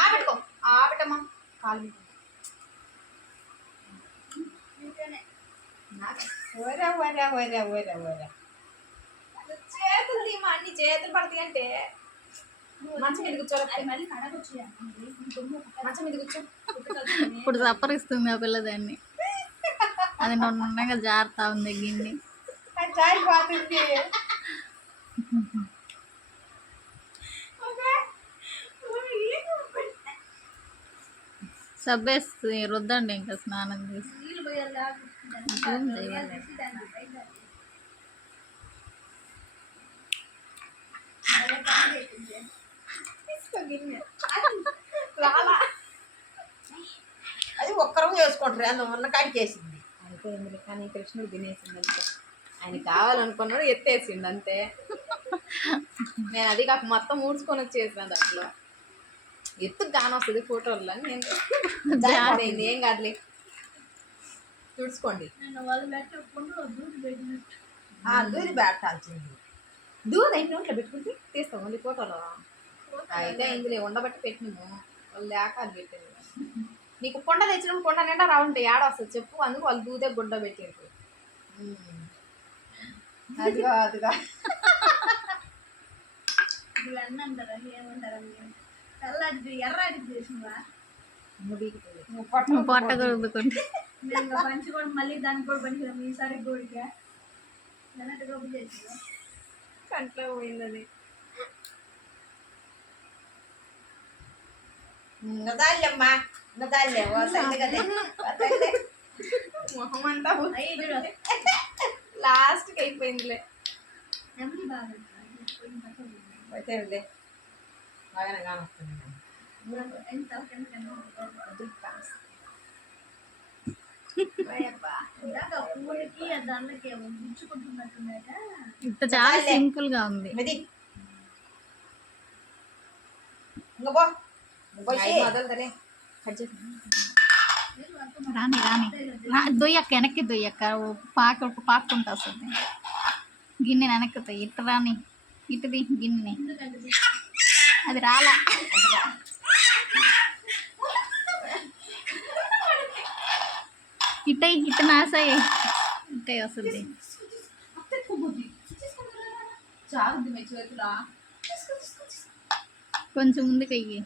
ఆపెట్టుకో ఆపెట్టమ్మా కాలు ఓరా ఓరా ఓరా ఓరా ఓరా చేతులు తీమా అన్ని చేతులు పడతాయి అంటే మంచం మీద కూర్చో మంచం మీద కూర్చో ఇప్పుడు సప్పరిస్తుంది ఆ పిల్లదాన్ని అది నొన్నగా జారుతా ఉంది గిన్నె జారిపోతుంది సబ్బేసి రుద్దండి ఇంకా స్నానం చేసి అది ఒక్కరం చేసుకుంటారు అందులో ఉన్న కాడికి వేసింది అయిపోయింది కానీ కృష్ణుడు తినేసింది అంతే ఆయన కావాలనుకున్నాడు ఎత్తేసిండు అంతే నేను అది కాక మొత్తం ఊడ్చుకొని వచ్చేసిన దాంట్లో ఎత్తుకు కానొస్తుంది ఫోటోల్లో నేను ఏం కాదులే తుడుచుకోండి దూది పెట్టాల్సింది దూది అయిన నోట్లో పెట్టుకుంటే తీస్తాం మళ్ళీ ఫోటోలో అయితే ఇందులో ఉండబట్టి పెట్టినాము వాళ్ళు లేక అది పెట్టింది నీకు కొండ తెచ్చినప్పుడు కొండ నిండా రావుంటాయి ఏడ వస్తుంది చెప్పు అందుకు వాళ్ళు దూదే గుడ్డ పెట్టారు అదిగా అదిగా పొట్ట కొడుకుంటే పంచి కూడా మళ్ళీ దానికి కూడా పనికిరాం ఈసారి గోడిగా కంట్లో పోయిందని ఇంకదాళ్ళమ్మా ఇంకదాళ్ళే మొహం అంతా లాస్ట్కి అయిపోయిందిలే అయితేలే బాగానే కానొస్తుంది ఇంత చాలా సింపుల్ గా ఉంది రాని రాని దొయ్యక్క వెనక్కి దొయ్యక్క పాక్కుంటా వస్తుంది గిన్నె వెనక్కుతాయి ఇటు రాని ఇటుది గిన్నె అది రాలా ఇటు నాసాయి ఇటే వస్తుంది కొంచెం ముందుకు అయ్యి